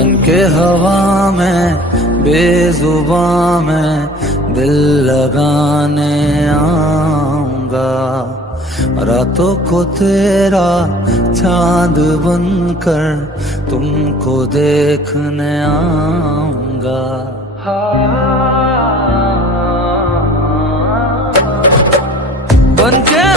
बन के हवा में बेजुबां में दिल लगाने आऊंगा, रातों को तेरा चांद बनकर तुमको देखने आऊंगा। बन के